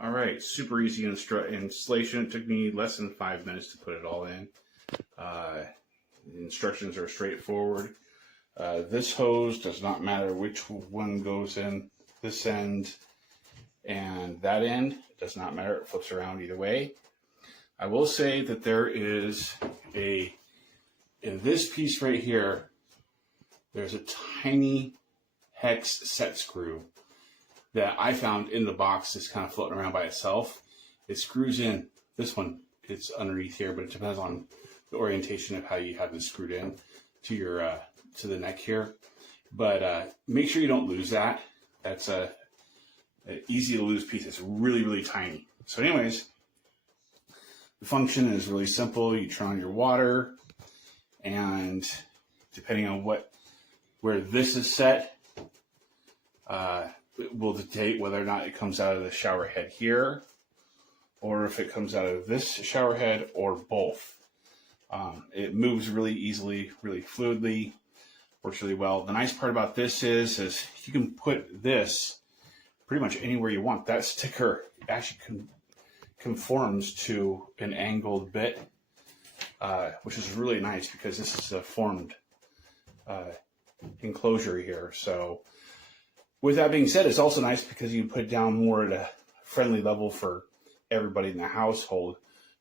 All right, super easy installation. It took me less than 5 minutes to put it all in. The instructions are straightforward. This hose does not matter which one goes in, this end and that end. It does not matter, it flips around either way. I will say that there is in this piece right here, there's a tiny hex set screw that I found in the box that's kind of floating around by itself. It screws in. This one, it's underneath here, but it depends on the orientation of how you have this screwed in to your to the neck here. But make sure you don't lose that. That's a easy to lose piece. It's really, really tiny. So anyways, the function is really simple. You turn on your water, and depending on where this is set, it will dictate whether or not it comes out of the shower head here, or if it comes out of this shower head, or both. It moves really easily, really fluidly, works really well. The nice part about this is you can put this pretty much anywhere you want. That sticker actually conforms to an angled bit, which is really nice because this is a formed enclosure here. So with that being said, it's also nice because you can put it down more at a friendly level for everybody in the household,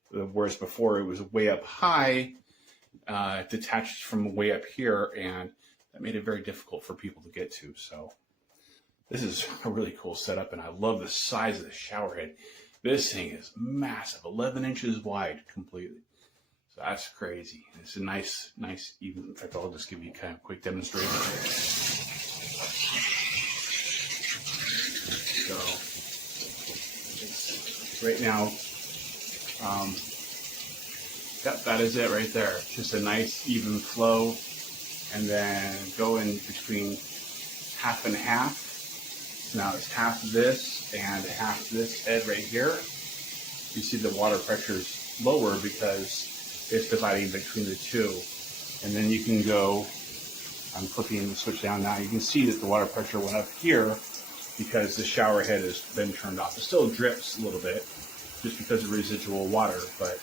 whereas before it was way up high, detached from way up here, and that made it very difficult for people to get to. So this is a really cool setup, and I love the size of the shower head. This thing is massive, 11 inches wide completely. So that's crazy. It's a nice even. In fact, I'll just give you kind of a quick demonstration. So right now, yep, that is it right there. Just a nice even flow, and then go in between half and half. So now it's half this and half this head right here. You see the water pressure is lower because it's dividing between the two. And then you can go, I'm flipping the switch down now, you can see that the water pressure went up here because the shower head has been turned off. It still drips a little bit just because of residual water, but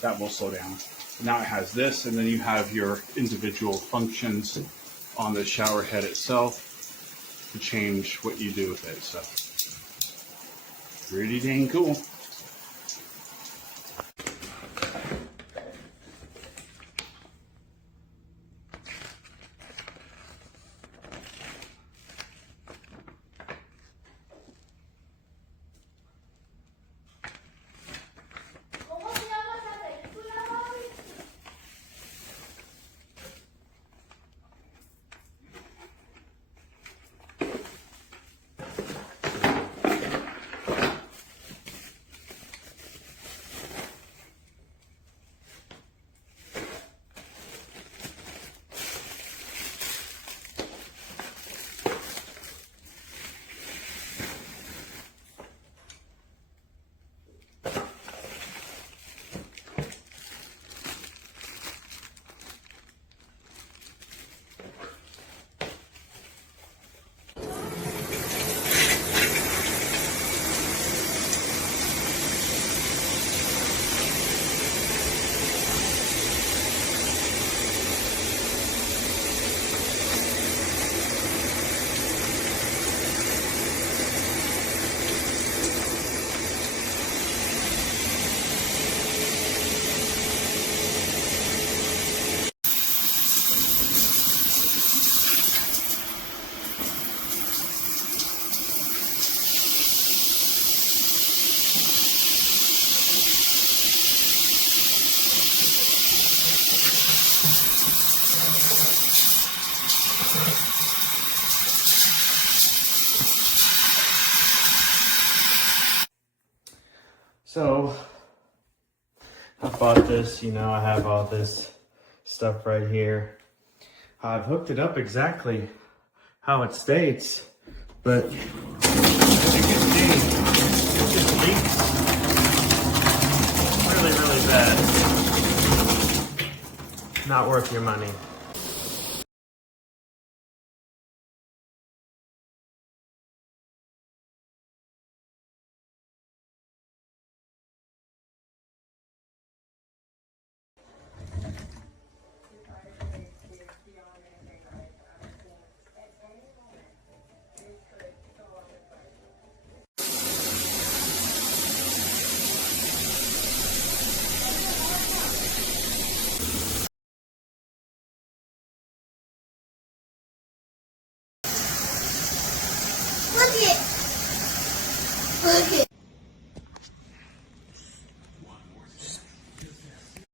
that will slow down. Now it has this, and then you have your individual functions on the shower head itself to change what you do with it. So pretty dang cool. So I bought this, I have all this stuff right here. I've hooked it up exactly how it states, but as you can see, it just leaks really, really bad. Not worth your money. Look it.